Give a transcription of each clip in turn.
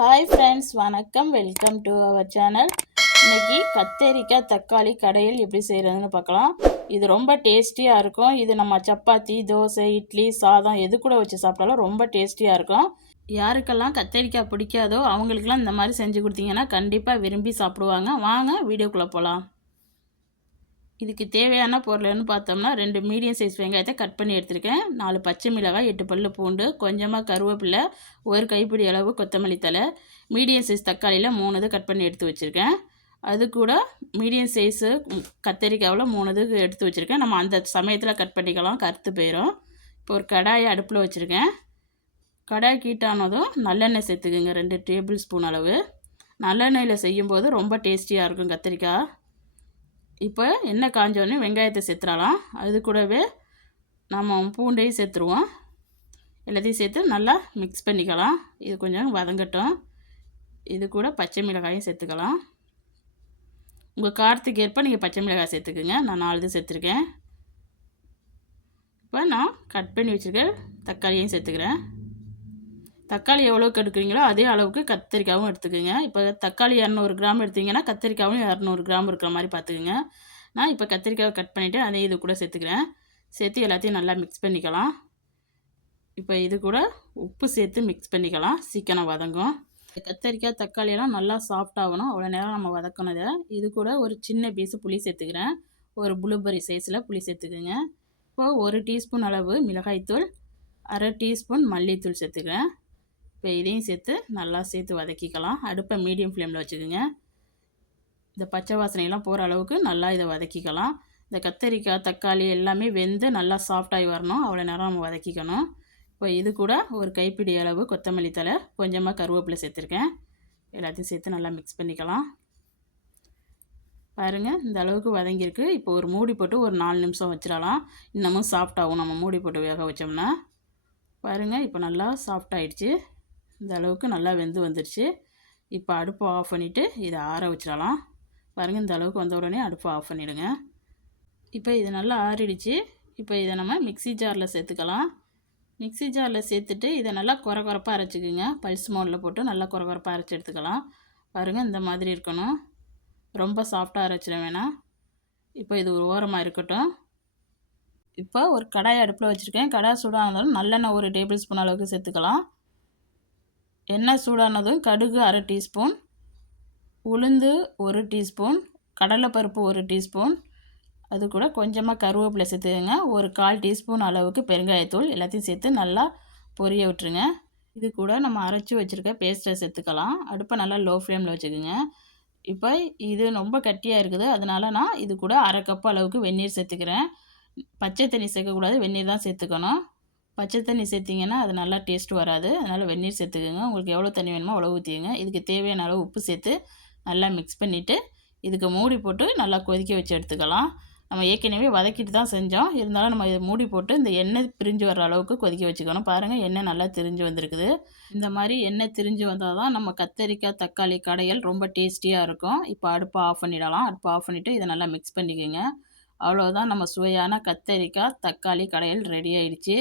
Hi friends, வணக்கம். Welcome to our channel. இன்னைக்கு கத்தரிக்காய் தக்காளி கடையில் எப்படி செய்கிறதுன்னு பார்க்கலாம். இது ரொம்ப டேஸ்டியாக இருக்கும். இது நம்ம சப்பாத்தி, தோசை, இட்லி, சாதம் எது கூட வச்சு சாப்பிட்டாலும் ரொம்ப டேஸ்டியாக இருக்கும். யாருக்கெல்லாம் கத்தரிக்காய் பிடிக்காதோ அவங்களுக்கெல்லாம் இந்த மாதிரி செஞ்சு கொடுத்தீங்கன்னா கண்டிப்பாக விரும்பி சாப்பிடுவாங்க. வாங்க வீடியோக்குள்ளே போகலாம். இதுக்கு தேவையான பொருள்னு பார்த்தோம்னா 2 மீடியம் சைஸ் வெங்காயத்தை கட் பண்ணி எடுத்துருக்கேன். 4 பச்சை மிளகாய், 8 பல்லு பூண்டு, கொஞ்சமாக கருவேப்பிலை, 1 கைப்பிடி அளவு கொத்தமல்லி தழை, மீடியம் சைஸ் தக்காளியில் 3 இது கட் பண்ணி எடுத்து வச்சுருக்கேன். அது கூட மீடியம் சைஸு கத்தரிக்காவில் 3 இது எடுத்து வச்சுருக்கேன். நம்ம அந்த சமயத்தில் கட் பண்ணிக்கலாம், கருத்து போயிடும். இப்போ ஒரு கடாயை அடுப்பில் வச்சுருக்கேன். கடாய் ஹீட்டானதும் நல்லெண்ணெய் சேர்த்துக்குங்க, 2 டேபிள் ஸ்பூன் அளவு. நல்லெண்ணெயில் செய்யும்போது ரொம்ப டேஸ்டியாக இருக்கும் கத்திரிக்காய். இப்போ எண்ணெய் காஞ்சோடனே வெங்காயத்தை சேர்த்துடலாம். அது கூடவே நம்ம பூண்டையும் சேர்த்துருவோம். எல்லாத்தையும் சேர்த்து நல்லா மிக்ஸ் பண்ணிக்கலாம். இது கொஞ்சம் வதங்கட்டும். இது கூட பச்சை மிளகாயும் சேர்த்துக்கலாம். உங்கள் காரத்துக்கு ஏற்ப நீங்கள் பச்சை மிளகாய் சேர்த்துக்குங்க. நான் 4 இது சேர்த்துருக்கேன். இப்போ நான் கட் பண்ணி வச்சுருக்கேன் தக்காளியும் சேர்த்துக்கிறேன். தக்காளி எவ்வளோக்கு எடுக்கிறீங்களோ அதே அளவுக்கு கத்திரிக்காயும் எடுத்துக்கோங்க. இப்போ தக்காளி 200 கிராம் எடுத்தீங்கன்னா கத்திரிக்காயும் 200 கிராம் இருக்கிற மாதிரி பார்த்துக்குங்க. நான் இப்போ கத்திரிக்காவை கட் பண்ணிவிட்டு அதே இது கூட சேர்த்துக்கிறேன். சேர்த்து எல்லாத்தையும் நல்லா மிக்ஸ் பண்ணிக்கலாம். இப்போ இது கூட உப்பு சேர்த்து மிக்ஸ் பண்ணிக்கலாம், சீக்கிரம் வதங்கும். கத்திரிக்காய் தக்காளியெல்லாம் நல்லா சாஃப்டாகணும், அவ்வளோ நேரம் நம்ம வதக்கணும். இது கூட ஒரு சின்ன பீஸு புளி சேர்த்துக்கிறேன். ஒரு ப்ளூபெர்ரி சைஸில் புளி சேர்த்துக்குங்க. இப்போது 1 டீஸ்பூன் அளவு மிளகாய்த்தூள், அரை டீஸ்பூன் மல்லித்தூள் சேர்த்துக்கிறேன். இப்போ இதையும் சேர்த்து நல்லா சேர்த்து வதக்கிக்கலாம். அடுப்பை மீடியம் ஃப்ளேமில் வச்சுக்கோங்க. இந்த பச்சை வாசனையெல்லாம் போகிற அளவுக்கு நல்லா இதை வதக்கிக்கலாம். இந்த கத்தரிக்காய் தக்காளி எல்லாமே வெந்து நல்லா சாஃப்டாகி வரணும், அவ்வளோ நேரம் நம்ம வதக்கிக்கணும். இப்போ இது கூட ஒரு கைப்பிடி அளவு கொத்தமல்லி தழை, கொஞ்சமாக கருவேப்பிலை சேர்த்துருக்கேன். எல்லாத்தையும் சேர்த்து நல்லா மிக்ஸ் பண்ணிக்கலாம். பாருங்கள், இந்த அளவுக்கு வதங்கியிருக்கு. இப்போ ஒரு மூடி போட்டு ஒரு 4 நிமிஷம் வச்சிடலாம். இன்னமும் சாஃப்டாகும் நம்ம மூடி போட்டு வேக வச்சோம்னா. பாருங்கள், இப்போ நல்லா சாஃப்டாகிடுச்சு. இந்த அளவுக்கு நல்லா வெந்து வந்துடுச்சு. இப்போ அடுப்பை ஆஃப் பண்ணிவிட்டு இதை ஆற வச்சிடலாம். பாருங்கள், இந்த அளவுக்கு வந்த உடனே அடுப்பை ஆஃப் பண்ணிவிடுங்க. இப்போ இது நல்லா ஆறிடுச்சு. இப்போ இதை நம்ம மிக்ஸி ஜாரில் சேர்த்துக்கலாம். மிக்ஸி ஜாரில் சேர்த்துட்டு இதை நல்லா குறப்பாக அரைச்சிக்குங்க. பல்ஸ் மோடில் போட்டு நல்லா குறப்பாக அரைச்சி எடுத்துக்கலாம். பாருங்கள், இந்த மாதிரி இருக்கணும், ரொம்ப சாஃப்டாக அரைச்சிட வேணாம். இப்போ இது ஒரு ஓரமாக இருக்கட்டும். இப்போ ஒரு கடாயை அடுப்பில் வச்சுருக்கேன். கடாய் சூடானதும் நல்லெண்ணெய் 1 டேபிள் ஸ்பூன் அளவுக்கு சேர்த்துக்கலாம். எண்ணெய் சூடானதும் கடுகு 1/2 டீஸ்பூன், உளுந்து 1 டீஸ்பூன், கடலைப்பருப்பு 1 டீஸ்பூன், அது கூட கொஞ்சமாக கருவேப்பிலை சேர்த்துக்கங்க. ஒரு 1/4 டீஸ்பூன் அளவுக்கு பெருங்காயத்தூள், எல்லாத்தையும் சேர்த்து நல்லா பொரிய விட்டுருங்க. இது கூட நம்ம அரைச்சி வச்சுருக்க பேஸ்ட்டை சேர்த்துக்கலாம். அடுப்பை நல்லா லோ ஃப்ளேமில் வச்சுக்கோங்க. இப்போ இது ரொம்ப கட்டியாக இருக்குது, அதனால் நான் இது கூட 1/2 கப் அளவுக்கு வெந்நீர் சேர்த்துக்கிறேன். பச்சை தண்ணி சேர்க்கக்கூடாது, வெந்நீர் தான் சேர்த்துக்கணும். பச்சை தண்ணி சேர்த்திங்கன்னா அது நல்லா டேஸ்ட் வராது, அதனால் வெந்நீர் சேர்த்துக்கோங்க. உங்களுக்கு எவ்வளோ தண்ணி வேணுமோ அவ்வளோ ஊற்றிங்க. இதுக்கு தேவையான அளவு உப்பு சேர்த்து நல்லா மிக்ஸ் பண்ணிவிட்டு இதுக்கு மூடி போட்டு நல்லா கொதிக்க வச்சு எடுத்துக்கலாம். நம்ம ஏற்கனவே வதக்கிட்டு தான் செஞ்சோம், இருந்தாலும் நம்ம இதை மூடி போட்டு இந்த எண்ணெய் பிரிஞ்சு வர அளவுக்கு கொதிக்க வச்சுக்கணும். பாருங்கள், எண்ணெய் நல்லா திரிஞ்சு வந்திருக்குது. இந்த மாதிரி எண்ணெய் திரிஞ்சு வந்தால் தான் நம்ம கத்தரிக்காய் தக்காளி கடையல் ரொம்ப டேஸ்டியாக இருக்கும். இப்போ அடுப்பை ஆஃப் பண்ணிடலாம். அடுப்பை ஆஃப் பண்ணிவிட்டு இதை நல்லா மிக்ஸ் பண்ணிக்கோங்க. அவ்வளோதான், நம்ம சுவையான கத்தரிக்காய் தக்காளி கடையல் ரெடி ஆகிடுச்சு.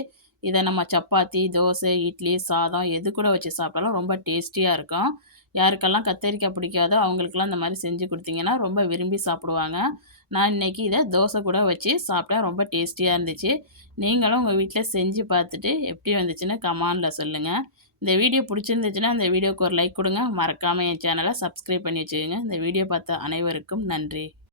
இதை நம்ம சப்பாத்தி, தோசை, இட்லி, சாதம் எது கூட வச்சு சாப்பிட்டாலும் ரொம்ப டேஸ்டியாக இருக்கும். யாருக்கெல்லாம் கத்தரிக்காய் பிடிக்காதோ அவங்களுக்கெல்லாம் இந்த மாதிரி செஞ்சு கொடுத்தீங்கன்னா ரொம்ப விரும்பி சாப்பிடுவாங்க. நான் இன்றைக்கி இதை தோசை கூட வச்சு சாப்பிட்டேன், ரொம்ப டேஸ்டியாக இருந்துச்சு. நீங்களும் உங்கள் வீட்டில் செஞ்சு பார்த்துட்டு எப்படி வந்துச்சுன்னு கமெண்டில் சொல்லுங்கள். இந்த வீடியோ பிடிச்சிருந்துச்சுன்னா இந்த வீடியோவுக்கு ஒரு லைக் கொடுங்க. மறக்காமல் என் சேனலை சப்ஸ்கிரைப் பண்ணி வச்சுக்கோங்க. இந்த வீடியோ பார்த்த அனைவருக்கும் நன்றி.